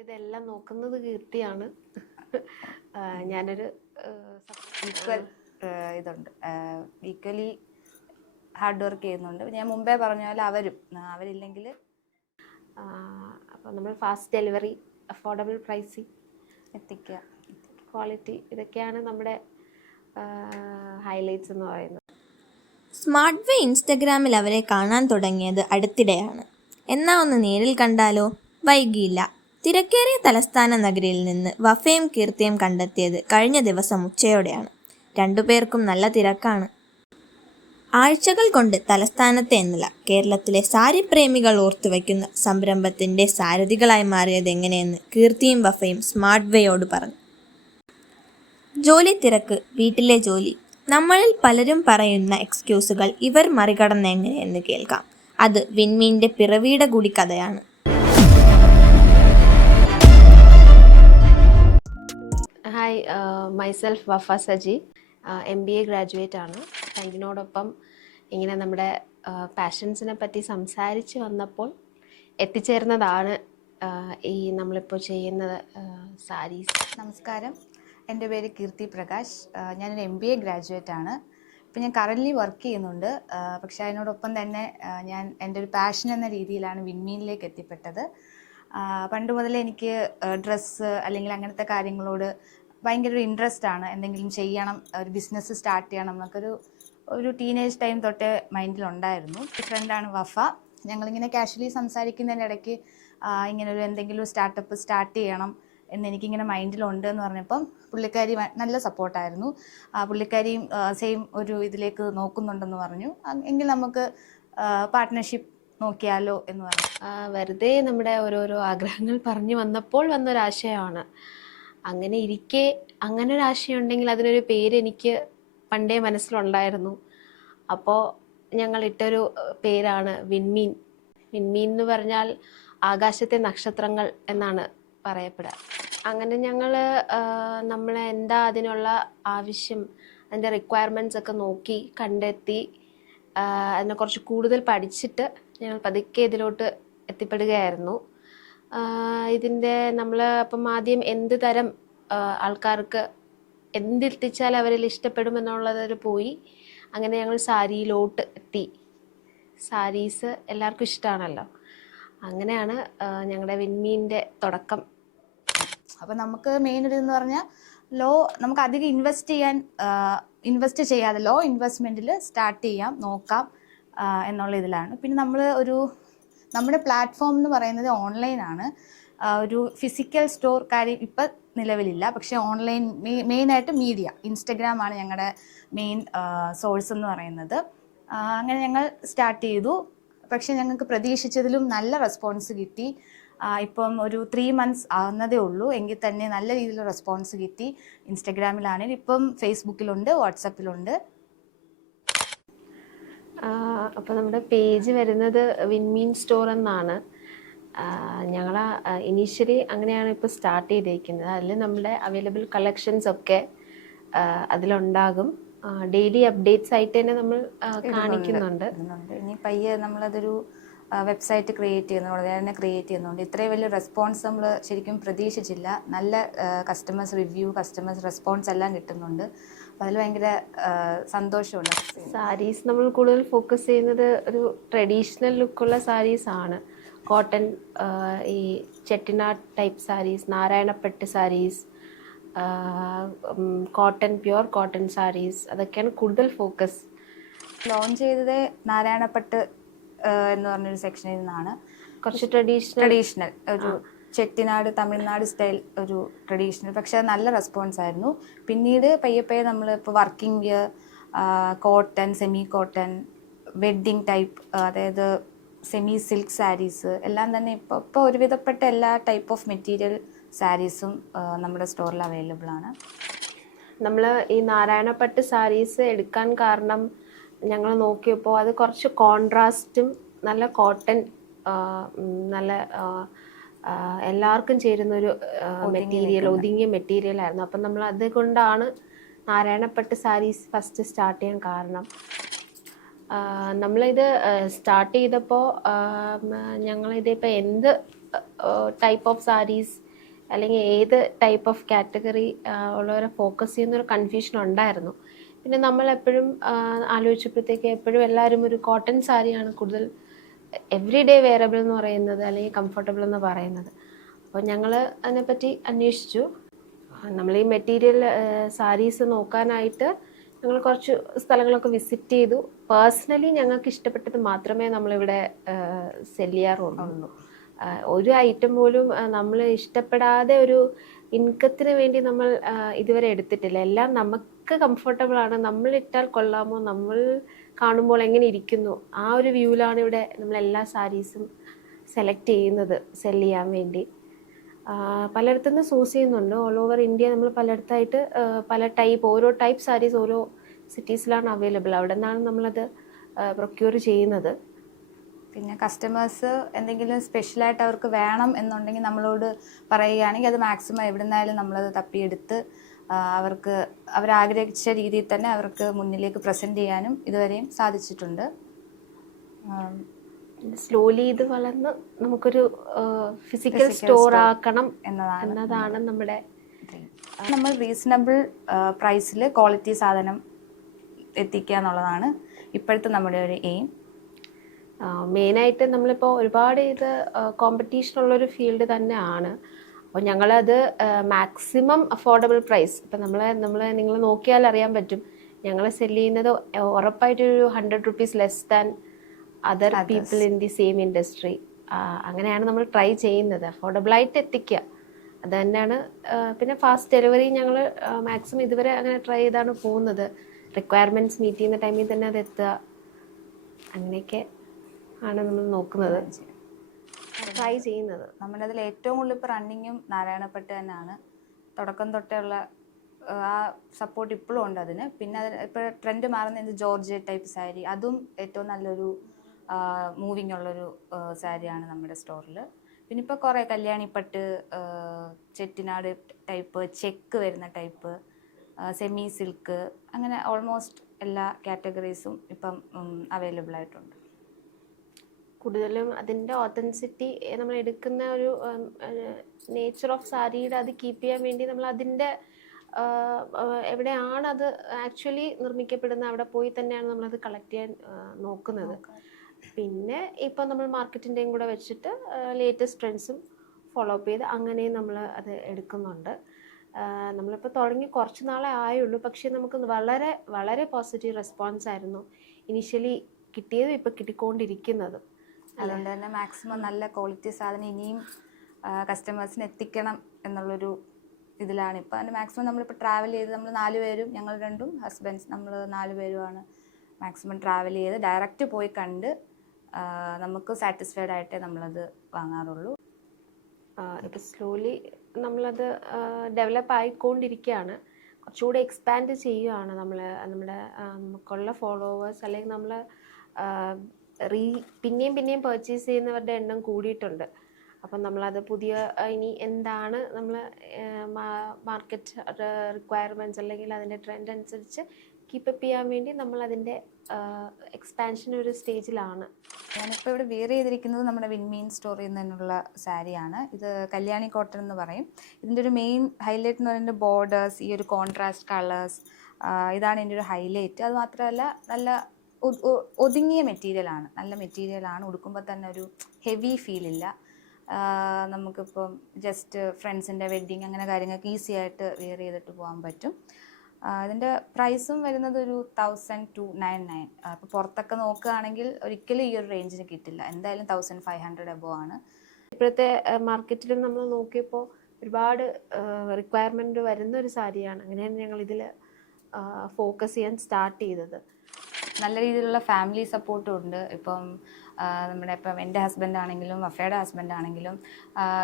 ഇതെല്ലാം നോക്കുന്നത് കീർത്തിയാണ്. ഞാനൊരു ഈക്വൽ ഇതുണ്ട്. ഈക്വലി ഹാർഡ് വർക്ക് ചെയ്യുന്നുണ്ട്. ഞാൻ മുമ്പേ പറഞ്ഞ പോലെ അവരും. അവരില്ലെങ്കിൽ അപ്പോൾ നമ്മൾ ഫാസ്റ്റ് ഡെലിവറി അഫോർഡബിൾ പ്രൈസിങ് എത്തിക്കുക. ക്വാളിറ്റി ഇതൊക്കെയാണ് നമ്മുടെ ഹൈലൈറ്റ്സ് എന്ന് പറയുന്നത്. സ്മാർട്ട് വേ ഇൻസ്റ്റഗ്രാമിൽ അവരെ കാണാൻ തുടങ്ങിയത് അടുത്തിടെയാണ്. എന്നാ ഒന്ന് നേരിൽ കണ്ടാലോ? വൈകിയില്ല. തിരക്കേറിയ തലസ്ഥാന നഗരിയിൽ നിന്ന് വഫയും കീർത്തിയും കണ്ടെത്തിയത് കഴിഞ്ഞ ദിവസം ഉച്ചയോടെയാണ്. രണ്ടുപേർക്കും നല്ല തിരക്കാണ്. ആഴ്ചകൾ കൊണ്ട് തലസ്ഥാനത്തെ എന്നല്ല കേരളത്തിലെ സാരി പ്രേമികൾ ഓർത്തുവയ്ക്കുന്ന സംരംഭത്തിന്റെ സാരഥികളായി മാറിയത് എങ്ങനെയെന്ന് കീർത്തിയും വഫയും സ്മാർട്ട് വേയോട് പറഞ്ഞു. ജോലി തിരക്ക് വീട്ടിലെ ജോലി നമ്മളിൽ പലരും പറയുന്ന എക്സ്ക്യൂസുകൾ ഇവർ മറികടന്ന എങ്ങനെയെന്ന് കേൾക്കാം. അത് വിൻമീന്റെ പിറവിയുടെ കൂടി കഥയാണ്. Hi myself Wafa Saji M B A graduate ആണ്. ബാങ്കിനോടൊപ്പം ഇങ്ങനെ നമ്മുടെ പാഷൻസിനെ പറ്റി സംസാരിച്ച് വന്നപ്പോൾ എത്തിച്ചേർന്നതാണ് ആ, ഈ നമ്മളിപ്പോൾ ചെയ്യുന്നത് സാരീസ് നമസ്കാരം. എന്റെ പേര് കീർത്തി പ്രകാശ്. ഞാനൊരു എം ബി എ ഗ്രാജുവേറ്റ് ആണ്. ഇപ്പം ഞാൻ കറന്റ്ലി വർക്ക് ചെയ്യുന്നുണ്ട്. പക്ഷേ അതിനോടൊപ്പം തന്നെ ഞാൻ എന്റെ ഒരു പാഷൻ എന്ന രീതിയിലാണ് വിൻമീനിലേക്ക് എത്തിപ്പെട്ടത്. പണ്ട് മുതലേ എനിക്ക് ഡ്രസ്സ് അല്ലെങ്കിൽ അങ്ങനത്തെ കാര്യങ്ങളോട് ഭയങ്കര ഒരു ഇൻട്രസ്റ്റ് ആണ്. എന്തെങ്കിലും ചെയ്യണം ഒരു ബിസിനസ് സ്റ്റാർട്ട് ചെയ്യണം എന്നൊക്കെ ഒരു ടീനേജ് ടൈം തൊട്ടേ മൈൻഡിലുണ്ടായിരുന്നു ഫ്രണ്ടാണ് വഫ. ഞങ്ങളിങ്ങനെ കാഷ്വലി സംസാരിക്കുന്നതിന്റെ ഇടയ്ക്ക് ഇങ്ങനെ ഒരു എന്തെങ്കിലും സ്റ്റാർട്ടപ്പ് സ്റ്റാർട്ട് ചെയ്യണം എന്ന് എനിക്കിങ്ങനെ മൈൻഡിലുണ്ട് എന്ന് പറഞ്ഞപ്പം പുള്ളിക്കാരി നല്ല സപ്പോർട്ടായിരുന്നു പുള്ളിക്കാരിയും സെയിം ഒരു ഇതിലേക്ക് നോക്കുന്നുണ്ടെന്ന് പറഞ്ഞു. എങ്കിൽ നമുക്ക് പാർട്ട്ണർഷിപ്പ് നോക്കിയാലോ എന്ന് പറഞ്ഞു. വെറുതെ നമ്മുടെ ഓരോരോ ആഗ്രഹങ്ങൾ പറഞ്ഞു വന്നപ്പോൾ വന്നൊരാശയമാണ്. അങ്ങനെ ഇരിക്കെ അങ്ങനെ ഒരു ആശയം ഉണ്ടെങ്കിൽ അതിനൊരു പേര് എനിക്ക് പണ്ടേ മനസ്സിലുണ്ടായിരുന്നു. അപ്പോൾ ഞങ്ങൾ ഇട്ടൊരു പേരാണ് വിൻമീൻ. വിൻമീൻ എന്ന് പറഞ്ഞാൽ ആകാശത്തെ നക്ഷത്രങ്ങൾ എന്നാണ് പറയപ്പെടുക. അങ്ങനെ ഞങ്ങൾ നമ്മൾ എന്താ അതിനുള്ള ആവശ്യം അതിന്റെ റിക്വയർമെന്റ്സ് ഒക്കെ നോക്കി കണ്ടെത്തി അതിനെ കുറച്ച് കൂടുതൽ പഠിച്ചിട്ട് ഞങ്ങൾ പതുക്കെ ഇതിലോട്ട് എത്തിപ്പെടുകയായിരുന്നു. ഇതിന്റെ നമ്മൾ അപ്പം ആദ്യം എന്ത് തരം ആൾക്കാർക്ക് എന്തെത്തിച്ചാൽ അവരിൽ ഇഷ്ടപ്പെടും ഇഷ്ടപ്പെടുമെന്നുള്ളതിൽ പോയി. അങ്ങനെ ഞങ്ങൾ സാരിയിലോട്ട് എത്തി. സാരീസ് എല്ലാവർക്കും ഇഷ്ടമാണല്ലോ അങ്ങനെയാണ് ഞങ്ങളുടെ വിൻമീന്റെ തുടക്കം. അപ്പോൾ നമുക്ക് മെയിൻ ഒരു എന്ന് പറഞ്ഞാൽ ലോ നമുക്ക് അധികം ഇൻവെസ്റ്റ് ചെയ്യാൻ ഇൻവെസ്റ്റ് ചെയ്യാതെ ലോ ഇൻവെസ്റ്റ്മെന്റിൽ സ്റ്റാർട്ട് ചെയ്യാം നോക്കാം എന്നുള്ള ഇതിലാണ്. പിന്നെ നമ്മൾ ഒരു നമ്മുടെ പ്ലാറ്റ്ഫോം എന്ന് പറയുന്നത് ഓൺലൈനാണ് ഒരു ഫിസിക്കൽ സ്റ്റോർ കാര്യം ഇപ്പം നിലവിലില്ല. പക്ഷേ ഓൺലൈൻ മെയിനായിട്ട് മീഡിയ ഇൻസ്റ്റഗ്രാമാണ് ഞങ്ങളുടെ മെയിൻ സോഴ്സ് എന്ന് പറയുന്നത്. അങ്ങനെ ഞങ്ങൾ സ്റ്റാർട്ട് ചെയ്തു. പക്ഷേ ഞങ്ങൾക്ക് പ്രതീക്ഷിച്ചതിലും നല്ല റെസ്പോൺസ് കിട്ടി. ഇപ്പം ഒരു ത്രീ മന്ത്സ് ആവുന്നതേ ഉള്ളൂ. എങ്കിൽ തന്നെ നല്ല രീതിയിലുള്ള റെസ്പോൺസ് കിട്ടി. ഇൻസ്റ്റഗ്രാമിലാണെങ്കിൽ ഇപ്പം ഫേസ്ബുക്കിലുണ്ട് വാട്സപ്പിലുണ്ട് അപ്പോൾ നമ്മുടെ പേജ് വരുന്നത് വിൻമീൻ സ്റ്റോർ എന്നാണ്. ഞങ്ങൾ ഇനീഷ്യലി അങ്ങനെയാണ് ഇപ്പോൾ സ്റ്റാർട്ട് ചെയ്തിരിക്കുന്നത് അതിൽ നമ്മുടെ അവൈലബിൾ കളക്ഷൻസ് ഒക്കെ അതിലുണ്ടാകും. ഡെയിലി അപ്ഡേറ്റ്സ് ആയിട്ട് തന്നെ നമ്മൾ കാണിക്കുന്നുണ്ട്. ഇനി പയ്യെ നമ്മളതൊരു വെബ്സൈറ്റ് ക്രിയേറ്റ് ചെയ്യുന്നുണ്ട് വളരെ തന്നെ ക്രിയേറ്റ് ചെയ്യുന്നുണ്ട്. ഇത്രയും വലിയ റെസ്പോൺസ് നമ്മൾ ശരിക്കും പ്രതീക്ഷിച്ചില്ല. നല്ല കസ്റ്റമേഴ്സ് റിവ്യൂ കസ്റ്റമേഴ്സ് റെസ്പോൺസ് എല്ലാം കിട്ടുന്നുണ്ട്. അതിൽ ഭയങ്കര സന്തോഷമുള്ള സന്തോഷമുണ്ട് സാരീസ് നമ്മൾ കൂടുതൽ ഫോക്കസ് ചെയ്യുന്നത് ഒരു ട്രഡീഷണൽ ലുക്കുള്ള സാരീസ് ആണ്. കോട്ടൺ ഈ Chettinad type sarees Narayanpet sarees cotton pure cotton sarees അതൊക്കെയാണ് കൂടുതൽ ഫോക്കസ് ലോഞ്ച് ചെയ്തത് നാരായണപ്പെട്ട് എന്ന് പറഞ്ഞൊരു സെക്ഷനിൽ നിന്നാണ്. കുറച്ച് ട്രഡീഷണൽ ട്രഡീഷണൽ ഒരു ചെട്ടിനാട് തമിഴ്നാട് സ്റ്റൈൽ ഒരു ട്രഡീഷണൽ പക്ഷെ അത് നല്ല റെസ്പോൺസ് ആയിരുന്നു. പിന്നീട് പയ്യെ പയ്യെ നമ്മൾ ഇപ്പോൾ working cotton semi cotton wedding type അതായത് സെമി സിൽക്ക് സാരീസ് എല്ലാം തന്നെ ഇപ്പോൾ ഇപ്പോൾ ഒരുവിധപ്പെട്ട എല്ലാ ടൈപ്പ് ഓഫ് മെറ്റീരിയൽ സാരീസും നമ്മുടെ സ്റ്റോറിൽ അവൈലബിൾ ആണ്. നമ്മൾ ഈ നാരായണപ്പട്ട് സാരീസ് എടുക്കാൻ കാരണം ഞങ്ങൾ നോക്കിയപ്പോൾ അത് കുറച്ച് കോൺട്രാസ്റ്റും നല്ല കോട്ടൺ നല്ല എല്ലാവർക്കും ചേരുന്ന ഒരു മെറ്റീരിയൽ ഒതുങ്ങിയ മെറ്റീരിയൽ ആയിരുന്നു. അപ്പം നമ്മൾ അതുകൊണ്ടാണ് നാരായണപ്പെട്ട് സാരീസ് ഫസ്റ്റ് സ്റ്റാർട്ട് ചെയ്യാൻ കാരണം. നമ്മളിത് സ്റ്റാർട്ട് ചെയ്തപ്പോൾ ഞങ്ങളിതിപ്പോൾ എന്ത് ടൈപ്പ് ഓഫ് സാരീസ് അല്ലെങ്കിൽ ഏത് ടൈപ്പ് ഓഫ് കാറ്റഗറി ഉള്ളവരെ ഫോക്കസ് ചെയ്യുന്നൊരു കൺഫ്യൂഷൻ ഉണ്ടായിരുന്നു. പിന്നെ നമ്മൾ എപ്പോഴും ആലോചിച്ചപ്പോഴത്തേക്ക് എപ്പോഴും എല്ലാവരും ഒരു കോട്ടൺ സാരിയാണ് കൂടുതൽ എവറി ഡേ വെയറബിൾ എന്ന് പറയുന്നത് അല്ലെങ്കിൽ കംഫർട്ടബിൾ എന്ന് പറയുന്നത്. അപ്പോൾ ഞങ്ങൾ അതിനെപ്പറ്റി അന്വേഷിച്ചു. നമ്മൾ ഈ മെറ്റീരിയൽ സാരീസ് നോക്കാനായിട്ട് ഞങ്ങൾ കുറച്ച് സ്ഥലങ്ങളൊക്കെ വിസിറ്റ് ചെയ്തു. പേഴ്സണലി ഞങ്ങൾക്ക് ഇഷ്ടപ്പെട്ടത് മാത്രമേ നമ്മളിവിടെ സെൽ ചെയ്യാറുള്ളൂ. ഒരു ഐറ്റം പോലും നമ്മൾ ഇഷ്ടപ്പെടാതെ ഒരു ഇൻകത്തിന് വേണ്ടി നമ്മൾ ഇതുവരെ എടുത്തിട്ടില്ല. എല്ലാം നമുക്ക് കംഫർട്ടബിൾ ആണ്. നമ്മൾ ഇട്ടാൽ കൊള്ളാമോ? നമ്മൾ കാണുമ്പോൾ എങ്ങനെ ഇരിക്കുന്നു? ആ ഒരു വ്യൂവിലാണ് ഇവിടെ നമ്മൾ എല്ലാ സാരീസും സെലക്ട് ചെയ്യുന്നത് സെൽ ചെയ്യാൻ വേണ്ടി. പലയിടത്തു നിന്ന് സോഴ്സ് ചെയ്യുന്നുണ്ട്. ഓൾ ഓവർ ഇന്ത്യ നമ്മൾ പലയിടത്തായിട്ട് പല ടൈപ്പ് ഓരോ ടൈപ്പ് സാരീസ് ഓരോ സിറ്റീസിലാണ് അവൈലബിൾ അവിടെ നിന്നാണ് നമ്മളത് പ്രൊക്യൂർ ചെയ്യുന്നത്. പിന്നെ കസ്റ്റമേഴ്സ് എന്തെങ്കിലും സ്പെഷ്യലായിട്ട് അവർക്ക് വേണം എന്നുണ്ടെങ്കിൽ നമ്മളോട് പറയുകയാണെങ്കിൽ അത് മാക്സിമം എവിടെ നിന്നായാലും നമ്മളത് തപ്പിയെടുത്ത് അവർക്ക് അവരാഗ്രഹിച്ച രീതിയിൽ തന്നെ അവർക്ക് മുന്നിലേക്ക് പ്രസന്റ് ചെയ്യാനും ഇതുവരെയും സാധിച്ചിട്ടുണ്ട്. സ്ലോലി ഇത് വളർന്ന് നമുക്കൊരു ഫിസിക്കൽ സ്റ്റോർ ആക്കണം എന്നതാണ് എന്നതാണ് നമ്മുടെ നമ്മൾ റീസണബിൾ പ്രൈസിൽ ക്വാളിറ്റി സാധനം എത്തിക്കുക എന്നുള്ളതാണ് ഇപ്പോഴത്തെ നമ്മുടെ ഒരു എയിം മെയിനായിട്ട് നമ്മളിപ്പോൾ ഒരുപാട് ഇത് കോമ്പറ്റീഷൻ ഉള്ളൊരു ഫീൽഡ് തന്നെയാണ്. അപ്പോൾ ഞങ്ങളത് മാക്സിമം അഫോർഡബിൾ പ്രൈസ് ഇപ്പം നമ്മളെ നമ്മൾ നിങ്ങൾ നോക്കിയാൽ അറിയാൻ പറ്റും. ഞങ്ങൾ സെൽ ചെയ്യുന്നത് ഉറപ്പായിട്ടൊരു hundred rupees less than other. People in the same industry അങ്ങനെയാണ് നമ്മൾ ട്രൈ ചെയ്യുന്നത്. അഫോർഡബിളായിട്ട് എത്തിക്കുക. അത് തന്നെയാണ് പിന്നെ ഫാസ്റ്റ് ഡെലിവറി ഞങ്ങൾ മാക്സിമം ഇതുവരെ അങ്ങനെ ട്രൈ ചെയ്താണ് പോകുന്നത്. റിക്വയർമെന്റ്സ് മീറ്റ് ചെയ്യുന്ന ടൈമിൽ തന്നെ അത് എത്തുക. അങ്ങനെയൊക്കെ ആണ് നമ്മൾ നോക്കുന്നത്. ട്രൈ ചെയ്യുന്നത്. നമ്മുടെ അതിൽ ഏറ്റവും കൂടുതൽ ഇപ്പോൾ റണ്ണിങ്ങും നാരായണപ്പെട്ട് തന്നെയാണ്. തുടക്കം തൊട്ടുള്ള ആ, സപ്പോർട്ട് ഇപ്പോഴും ഉണ്ട് അതിന്. പിന്നെ അതിന് ഇപ്പോൾ ട്രെൻഡ് മാറുന്നത് ജോർജ് ടൈപ്പ് സാരി അതും ഏറ്റവും നല്ലൊരു മൂവിങ് ഉള്ളൊരു സാരിയാണ് നമ്മുടെ സ്റ്റോറിൽ പിന്നെ ഇപ്പോൾ കുറേ കല്യാണിപ്പട്ട് ചെറ്റിനാട് ചെട്ടിനാട് ടൈപ്പ് ചെക്ക് വരുന്ന ടൈപ്പ് സെമി സിൽക്ക് അങ്ങനെ ഓൾമോസ്റ്റ് എല്ലാ കാറ്റഗറീസും ഇപ്പം അവൈലബിൾ ആയിട്ടുണ്ട്. കൂടുതലും അതിന്റെ ഓത്തൻസിറ്റി നമ്മൾ എടുക്കുന്ന ഒരു നേച്ചർ ഓഫ് സാരിയുടെ അത് കീപ്പ് ചെയ്യാൻ വേണ്ടി നമ്മൾ അതിന്റെ എവിടെയാണ് അത് ആക്ച്വലി നിർമ്മിക്കപ്പെടുന്നത് അവിടെ പോയി തന്നെയാണ് നമ്മളത് കളക്ട് ചെയ്യാൻ നോക്കുന്നത്. പിന്നെ ഇപ്പം നമ്മൾ മാർക്കറ്റിന്റെയും കൂടെ വെച്ചിട്ട് ലേറ്റസ്റ്റ് ട്രെൻഡ്സും ഫോളോ അപ്പ് ചെയ്ത് അങ്ങനെയും നമ്മൾ അത് എടുക്കുന്നുണ്ട്. നമ്മളിപ്പോൾ തുടങ്ങി കുറച്ച് നാളെ ആയുള്ളൂ പക്ഷേ നമുക്ക് വളരെ വളരെ പോസിറ്റീവ് റെസ്പോൺസ് ആയിരുന്നു. ഇനിഷ്യലി കിട്ടിയതും ഇപ്പോൾ കിട്ടിക്കൊണ്ടിരിക്കുന്നതും. അതുകൊണ്ട് തന്നെ മാക്സിമം നല്ല ക്വാളിറ്റി സാധനം ഇനിയും കസ്റ്റമേഴ്സിന് എത്തിക്കണം എന്നുള്ളൊരു ഇതിലാണ്. ഇപ്പം അതിന് മാക്സിമം നമ്മളിപ്പോൾ ട്രാവൽ ചെയ്ത് നമ്മൾ നാല് പേരും ഞങ്ങൾ രണ്ടും ഹസ്ബൻഡ്സ് നമ്മൾ നാല് പേരുമാണ് മാക്സിമം ട്രാവൽ ചെയ്ത് ഡയറക്റ്റ് പോയി കണ്ട് നമുക്ക് സാറ്റിസ്ഫൈഡ് ആയിട്ടേ നമ്മളത് വാങ്ങാറുള്ളൂ. ഇപ്പം സ്ലോലി നമ്മളത് ഡെവലപ്പ് ആയിക്കൊണ്ടിരിക്കുകയാണ് കുറച്ചുകൂടി എക്സ്പാൻഡ് ചെയ്യുകയാണ് നമ്മൾ നമ്മുടെ നമുക്കുള്ള ഫോളോവേഴ്സ് അല്ലെങ്കിൽ നമ്മൾ റീ പിന്നെയും പിന്നെയും പർച്ചേസ് ചെയ്യുന്നവരുടെ എണ്ണം കൂടിയിട്ടുണ്ട്. അപ്പം നമ്മളത് പുതിയ ഇനി എന്താണ് നമ്മൾ മാർക്കറ്റ് റിക്വയർമെന്റ്സ് അല്ലെങ്കിൽ അതിന്റെ ട്രെൻഡ് അനുസരിച്ച് കീപ്പപ്പ് ചെയ്യാൻ വേണ്ടി നമ്മൾ അതിന്റെ എക്സ്പാൻഷൻ ഒരു സ്റ്റേജിലാണ് ഞാനിപ്പോൾ ഇവിടെ വെയർ ചെയ്തിരിക്കുന്നത് നമ്മുടെ വിൻമീൻ സ്റ്റോറിൽ നിന്നുള്ള സാരിയാണ്. ഇത് കല്യാണി കോട്ടൺ എന്ന് പറയും. ഇതിന്റെ ഒരു മെയിൻ ഹൈലൈറ്റ് എന്ന് പറയുന്നത് ബോർഡേഴ്സ് ഈ ഒരു കോൺട്രാസ്റ്റ് കളേഴ്സ് ഇതാണ് എന്റെ ഒരു ഹൈലൈറ്റ് അത് മാത്രമല്ല നല്ല ഒതുങ്ങിയ മെറ്റീരിയലാണ് നല്ല മെറ്റീരിയലാണ് ഉടുക്കുമ്പോൾ തന്നെ ഒരു ഹെവി ഫീൽ ഫീലില്ല നമുക്കിപ്പം ജസ്റ്റ് ഫ്രണ്ട്സിന്റെ വെഡ്ഡിങ് അങ്ങനെ കാര്യങ്ങൾക്ക് ഈസി ആയിട്ട് വെയർ ചെയ്തിട്ട് പോകാൻ പറ്റും. അതിന്റെ പ്രൈസും വരുന്നത് ഒരു തൗസൻഡ് ടു നയൻ നയൻ അപ്പോൾ പുറത്തൊക്കെ നോക്കുകയാണെങ്കിൽ ഒരിക്കലും ഈ ഒരു റേഞ്ചിന് കിട്ടില്ല. എന്തായാലും തൗസൻഡ് ഫൈവ് ഹൺഡ്രഡ് എബോ ആണ്. ഇപ്പോഴത്തെ മാർക്കറ്റിൽ നമ്മൾ നോക്കിയപ്പോൾ ഒരുപാട് റിക്വയർമെന്റ് വരുന്ന ഒരു സാരിയാണ്. അങ്ങനെയാണ് ഞങ്ങൾ ഇതിൽ ഫോക്കസ് ചെയ്യാൻ സ്റ്റാർട്ട് ചെയ്തത്. നല്ല രീതിയിലുള്ള ഫാമിലി സപ്പോർട്ടും ഉണ്ട്. ഇപ്പം നമ്മുടെ ഇപ്പം എന്റെ ഹസ്ബൻഡ് ആണെങ്കിലും വഫയുടെ ഹസ്ബൻഡ് ആണെങ്കിലും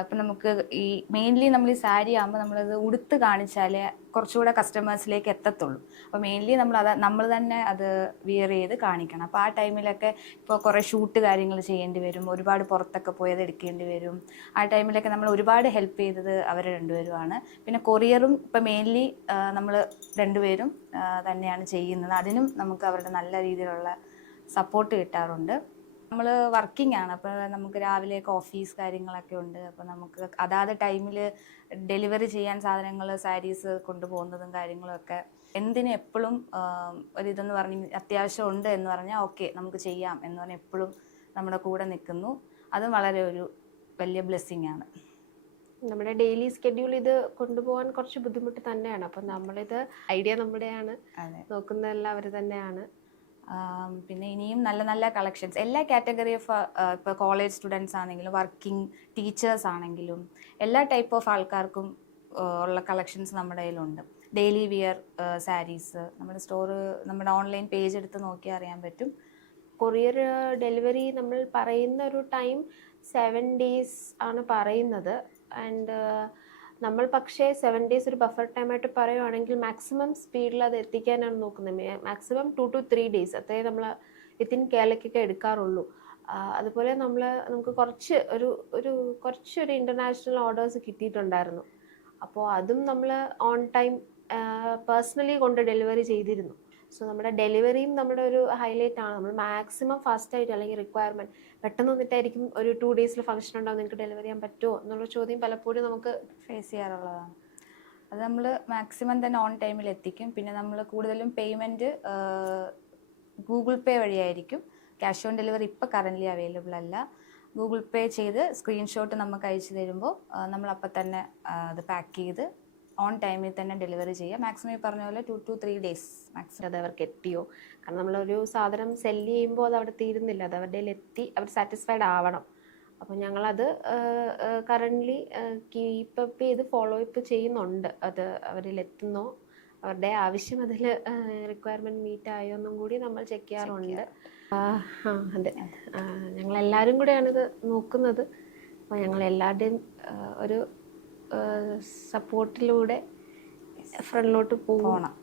ഇപ്പം നമുക്ക് ഈ മെയിൻലി നമ്മൾ ഈ സാരി ആകുമ്പോൾ നമ്മളത് ഉടുത്ത് കാണിച്ചാലേ കുറച്ചുകൂടെ കസ്റ്റമേഴ്സിലേക്ക് എത്തത്തുള്ളൂ. അപ്പോൾ മെയിൻലി നമ്മൾ അത് നമ്മൾ തന്നെ അത് വിയർ ചെയ്ത് കാണിക്കണം. അപ്പോൾ ആ ടൈമിലൊക്കെ ഇപ്പോൾ കുറേ ഷൂട്ട് കാര്യങ്ങൾ ചെയ്യേണ്ടി വരും. ഒരുപാട് പുറത്തൊക്കെ പോയത് എടുക്കേണ്ടി വരും. ആ ടൈമിലൊക്കെ നമ്മൾ ഒരുപാട് ഹെൽപ്പ് ചെയ്തത് അവർ രണ്ടുപേരുമാണ്. പിന്നെ കൊറിയറും ഇപ്പം മെയിൻലി നമ്മൾ രണ്ടുപേരും തന്നെയാണ് ചെയ്യുന്നത്. അതിനും നമുക്ക് അവരുടെ നല്ല രീതിയിലുള്ള സപ്പോർട്ട് കിട്ടാറുണ്ട്. നമ്മൾ വർക്കിംഗ് ആണ്. അപ്പോൾ നമുക്ക് രാവിലെ ഓഫീസ് കാര്യങ്ങളൊക്കെ ഉണ്ട്. അപ്പോൾ നമുക്ക് അതാത് ടൈമിൽ ഡെലിവറി ചെയ്യാൻ സാധനങ്ങൾ സാരീസ് കൊണ്ടുപോകുന്നതും കാര്യങ്ങളൊക്കെ എന്തിനും എപ്പോഴും ഒരിതെന്ന് പറഞ്ഞ് അത്യാവശ്യം ഉണ്ട് എന്ന് പറഞ്ഞാൽ ഓക്കെ നമുക്ക് ചെയ്യാം എന്ന് പറഞ്ഞാൽ എപ്പോഴും നമ്മുടെ കൂടെ നിൽക്കുന്നു. അതും വളരെ ഒരു വലിയ ബ്ലെസ്സിങ് ആണ്. നമ്മുടെ ഡെയിലി സ്കെഡ്യൂൾ ഇത് കൊണ്ടുപോകാൻ കുറച്ച് ബുദ്ധിമുട്ട് തന്നെയാണ്. അപ്പം നമ്മളിത് ഐഡിയ നമ്മുടെയാണ്. നോക്കുന്നതെല്ലാം അവർ തന്നെയാണ്. പിന്നെ ഇനിയും നല്ല നല്ല കളക്ഷൻസ് എല്ലാ കാറ്റഗറി ഓഫ് ഇപ്പോൾ കോളേജ് സ്റ്റുഡൻസ് ആണെങ്കിലും വർക്കിംഗ് ടീച്ചേഴ്സ് ആണെങ്കിലും എല്ലാ ടൈപ്പ് ഓഫ് ആൾക്കാർക്കും ഉള്ള കളക്ഷൻസ് നമ്മുടെ കയ്യിലുണ്ട്. ഡെയിലി വിയർ സാരീസ് നമ്മുടെ സ്റ്റോർ നമ്മുടെ ഓൺലൈൻ പേജ് എടുത്ത് നോക്കി അറിയാൻ പറ്റും. കൊറിയർ ഡെലിവറി നമ്മൾ പറയുന്ന ഒരു ടൈം സെവൻ ഡേയ്സ് ആണ് പറയുന്നത്. ആൻഡ് നമ്മൾ പക്ഷേ സെവൻ ഡേയ്സ് ഒരു ബഫർ ടൈമായിട്ട് പറയുവാണെങ്കിൽ മാക്സിമം സ്പീഡിൽ അത് എത്തിക്കാനാണ് നോക്കുന്നത്. Maximum two two three days അത്രേ നമ്മൾ വിത്തിൻ കേരളയ്ക്കൊക്കെ എടുക്കാറുള്ളൂ. അതുപോലെ നമ്മൾ നമുക്ക് കുറച്ച് ഒരു ഒരു കുറച്ചൊരു ഇന്റർനാഷണൽ ഓർഡേഴ്സ് കിട്ടിയിട്ടുണ്ടായിരുന്നു. അപ്പോൾ അതും നമ്മൾ ഓൺ ടൈം പേഴ്സണലി കൊണ്ട് ഡെലിവറി ചെയ്തിരുന്നു. സോ നമ്മുടെ ഡെലിവറിയും നമ്മുടെ ഒരു ഹൈലൈറ്റ് ആണ്. നമ്മൾ മാക്സിമം ഫാസ്റ്റ് ആയിട്ട് അല്ലെങ്കിൽ റിക്വയർമെന്റ് പെട്ടെന്ന് വന്നിട്ടായിരിക്കും ഒരു ടു ഡേയ്സിൽ ഫംഗ്ഷൻ ഉണ്ടാവും നിങ്ങൾക്ക് ഡെലിവറി ചെയ്യാൻ പറ്റുമോ എന്നുള്ള ചോദ്യം പലപ്പോഴും നമുക്ക് ഫേസ് ചെയ്യാറുള്ളതാണ്. അത് നമ്മൾ മാക്സിമം തന്നെ ഓൺ ടൈമിൽ എത്തിക്കും. പിന്നെ നമ്മൾ കൂടുതലും പേയ്മെന്റ് ഗൂഗിൾ പേ വഴിയായിരിക്കും. ക്യാഷ് ഓൺ ഡെലിവറി ഇപ്പോൾ കറന്റ്ലി അവൈലബിൾ അല്ല. ഗൂഗിൾ പേ ചെയ്ത് സ്ക്രീൻഷോട്ട് നമുക്ക് അയച്ചു തരുമ്പോൾ നമ്മൾ അപ്പം തന്നെ അത് പാക്ക് ചെയ്ത് ഓൺ ടൈമിൽ തന്നെ ഡെലിവറി ചെയ്യുക. മാക്സിമം ഈ പറഞ്ഞ പോലെ two two three days maximum അത് അവർക്ക് എത്തിയോ? കാരണം നമ്മളൊരു സാധനം സെല്ല് ചെയ്യുമ്പോൾ അത് അവിടെ തീരുന്നില്ല. അത് അവരുടെ എത്തി അവർ സാറ്റിസ്ഫൈഡ് ആവണം. അപ്പോൾ ഞങ്ങളത് കറന്റ്ലി കീപ്പ് അപ്പ് ചെയ്ത് ഫോളോ അപ്പ് ചെയ്യുന്നുണ്ട്. അത് അവരിൽ എത്തുന്നോ? അവരുടെ ആവശ്യം അതിൽ റിക്വയർമെന്റ് മീറ്റ് ആയോ എന്നും കൂടി നമ്മൾ ചെക്ക് ചെയ്യാറുണ്ട്. അതെ. ഞങ്ങളെല്ലാവരും കൂടെയാണിത് നോക്കുന്നത്. അപ്പോൾ ഞങ്ങൾ എല്ലാവരുടെയും ഒരു സപ്പോർട്ടിലൂടെ ഫ്രണ്ടിലോട്ട് പോകും പോകണം